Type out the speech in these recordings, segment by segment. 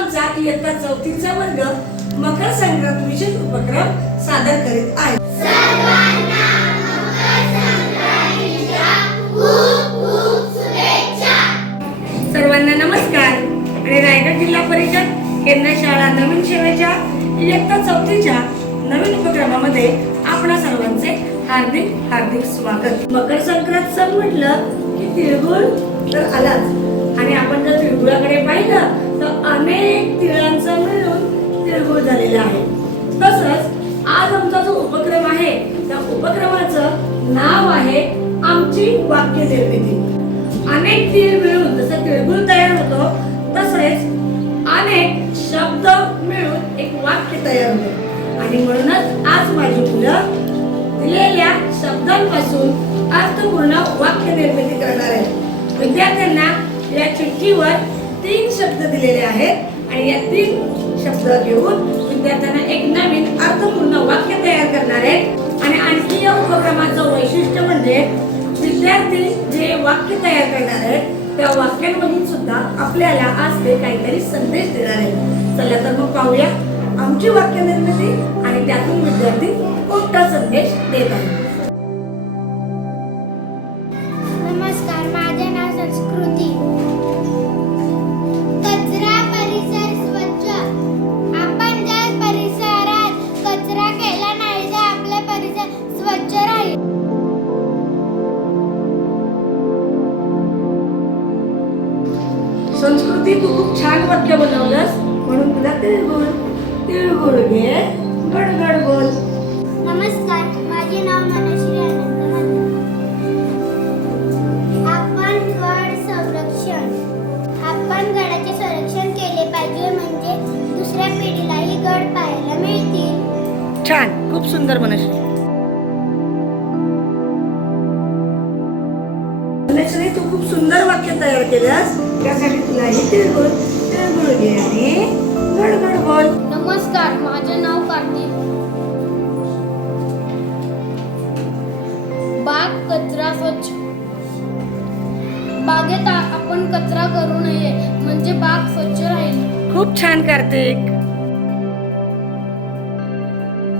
आमचा इयत्ता चौथीचा वर्ग मकर संक्रांत विशेष उपक्रम सादर करीत आहे. सर्वांना नमस्कार. आणि रायगड जिल्हा परिषद केंद्र शाळा नवीन सेवेच्या इयत्ता चौथीच्या नवीन उपक्रमामध्ये आपणा सर्वांचे हार्दिक हार्दिक स्वागत. मकर संक्रांत सण म्हटलं की तिळगुळ तर आलाच. आणि आपण जर तिळगुळाकडे पाहिलं तर अनेक तिळांचा मिळून तिळगुळ हो झालेला आहे. तसंच आज आमचा जो उपक्रम आहे त्या उपक्रमाचं नाव आहे आमची वाक्य निर्मिती अनेक तीळ मिळून जसं तिळगुळ तयार होतो तसेच अनेक शब्द मिळून एक वाक्य तयार होते. आणि म्हणूनच आज माझी मुलं दिलेल्या शब्दांपासून अर्थपूर्ण वाक्य निर्मिती करणार आहे विद्यार्थ्यांना या चिठ्ठीवर तीन शब्द दिलेले आहेत आणि या तीन शब्द घेऊन विद्यार्थ्यांना एक नवीन अर्थपूर्ण वाक्य तयार करणार आहेत. आणि आणखी या उपक्रमाचं वैशिष्ट्य म्हणजे विद्यार्थी जे वाक्य तयार करणार आहेत त्या वाक्यांमधून सुद्धा आपल्याला आज ते काहीतरी संदेश देणार आहेत. चला तर मग पाहूया आमची वाक्य निर्मिती आणि त्यातून विद्यार्थी कोणता संदेश देत आहेत. संस्कृती तू खूप छान वाक्य बनवलंस. म्हणून तुला तिळगुळ तिळगुळ घे. गडगड बोल. नमस्कार माझे नाव मनश्री माने. आपण गड संरक्षण. आपण गडाचे संरक्षण केले पाहिजे म्हणजे दुसऱ्या पिढीलाही गड पाहायला मिळतील. छान खूप सुंदर मनश्री. मनश्री तू खूप सुंदर वाक्य तयार केलंस. त्यासाठी तुला हे तिळगुळ तिळगुळ घे आणि गडगड बोल. नमस्कार माझे नाव कार्तिक. बाग कचरा स्वच्छ. बागेत आपण कचरा करू नये म्हणजे बाग स्वच्छ राहील. खूप छान कार्तिक.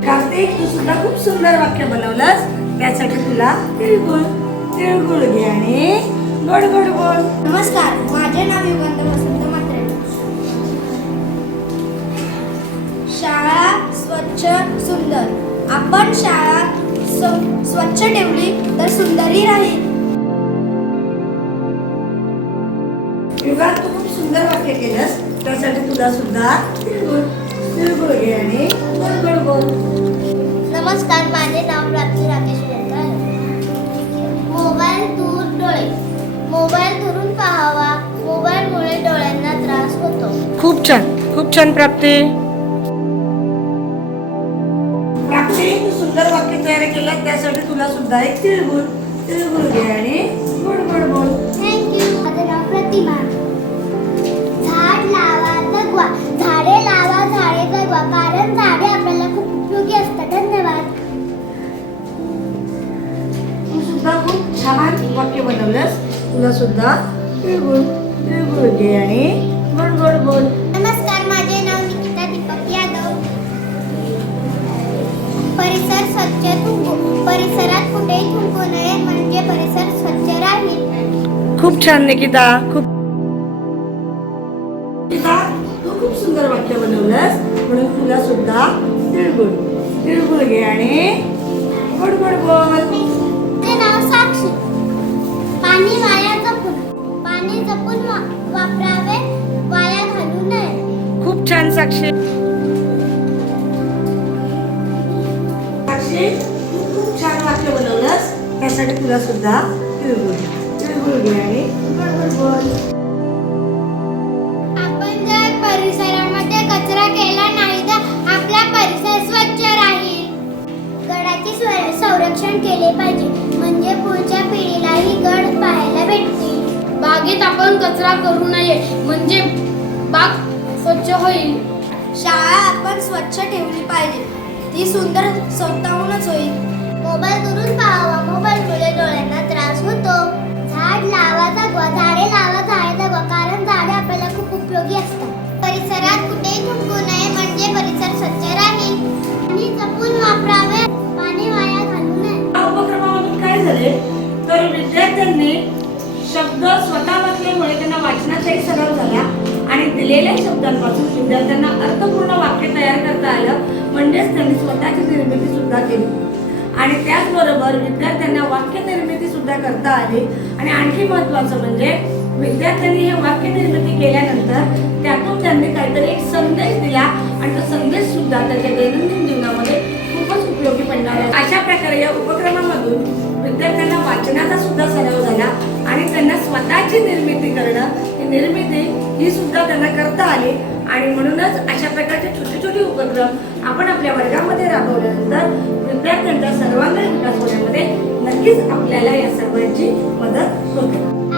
कार्तिक तू सुद्धा खूप सुंदर वाक्य बनवलंस. त्यासाठी तुला तिळगुळ गडगड बोल नमस्कार माझे नाव युगंत वसंत मात्रे शाळा स्वच्छ सुंदर. आपण शाळा स्व- स्वच्छ ठेवली तर सुंदरही राहील. युगात तू खूप सुंदर वाक्य केलंस. त्यासाठी तुला सुद्धा तिळगुळ घे आणि गडगड बोल नमस्कार माझे नाव प्राप्ती राकेश मोबाईल दुरून पाहावा. मोबाईलमुळे डोळ्यांना त्रास होतो. खूप छान. खूप छान प्राप्ती. प्राप्ती तू सुंदर वाक्य तयार केलं त्यासाठी तुला सुद्धा एक तिळगुळ तिळगुळ घे आणि गडगड बोल. थँक्यू माझं नाव प्रतिमा. झाड लावा जगवा. झाडे लावा झाडे जगवा. कारण झाडे आपल्याला खूप उपयोगी असतात. धन्यवाद. तू सुद्धा खूप छान वाक्य बनवलंस. तुला सुद्धा तिळगुळ तिळगुळ घे आणि गडगड बोल नमस्कार माझे नाव निकिता दीपक यादव. परिसर स्वच्छ थुंकू. परिसरात कुठेही थुंकू नये म्हणजे परिसर स्वच्छ राहील. खूप छान निकिता. खूप तू खूप सुंदर वाक्य बनवलंस. म्हणून तुला सुद्धा तिळगुळ तिळगुळ घे आणि गडगड बोल ते नाव साक्षी. पाणी पाणी जपून वा- वापरावे वाया घालू नये. खूप छान साक्षी. साक्षी तू खूप छान वाक्य बनवलंस. त्यासाठी तुला सुद्धा तिळगुळ तिळगुळ घे आणि गडगड बोल. आपण जर परिसरामध्ये कचरा केला नाही तर आपला परिसर स्वच्छ राहील. गडाचे स्व- संरक्षण केले पाहिजे. म्हणजे पुढच्या पिढीलाही गड पाहायला भेटतील. बागेत आपण कचरा करू नये. म्हणजे बाग स्वच्छ होईल. शाळा आपण स्वच्छ ठेवली पाहिजे. ती सुंदर स्वतःहूनच होईल. मोबाईल दुरून पाहावा. मोबाईलमुळे डोळ्यांना त्रास होतो. झाड लावा जगवा. झाडे लावा झाडे जगवा. कारण झाडे आपल्याला खूप उपयोगी असतात. परिसरात कुठेही थुंकू नये. म्हणजे परिसर स्वच्छ राहील. आणि जपून वापरावे. पाणी वाया घालू नये. उपक्रमामधून काय झाले? तर विद्यार्थ्यांनी शब्द स्वतः वाचल्यामुळे त्यांना वाचनाचाही सराव झाला आणि दिलेल्या शब्दांपासून विद्यार्थ्यांना अर्थपूर्ण वाक्य तयार करता आलं म्हणजेच त्यांनी स्वतःची निर्मिती सुद्धा केली. आणि त्याचबरोबर विद्यार्थ्यांना वाक्य निर्मिती सुद्धा करता आली. आणि आणखी महत्वाचं म्हणजे विद्यार्थ्यांनी हे वाक्य निर्मिती केल्यानंतर त्यातून त्यांनी काहीतरी एक संदेश दिला आणि तो संदेश सुद्धा त्यांच्या दैनंदिन जीवनामध्ये खूपच उपयोगी पडणार अशा प्रकारे या उपक्रमामधून विद्यार्थ्यांना वाचनाचा सुद्धा सराव झाला आणि त्यांना स्वतःची निर्मिती करणं ही निर्मिती ही सुद्धा त्यांना करता आली. आणि म्हणूनच अशा प्रकारचे छोटे छोटे उपक्रम आपण आपल्या वर्गामध्ये राबवल्यानंतर विद्यार्थ्यांचा सर्वांगीण विकास होण्यामध्ये नक्कीच आपल्याला या सर्वांची मदत होते.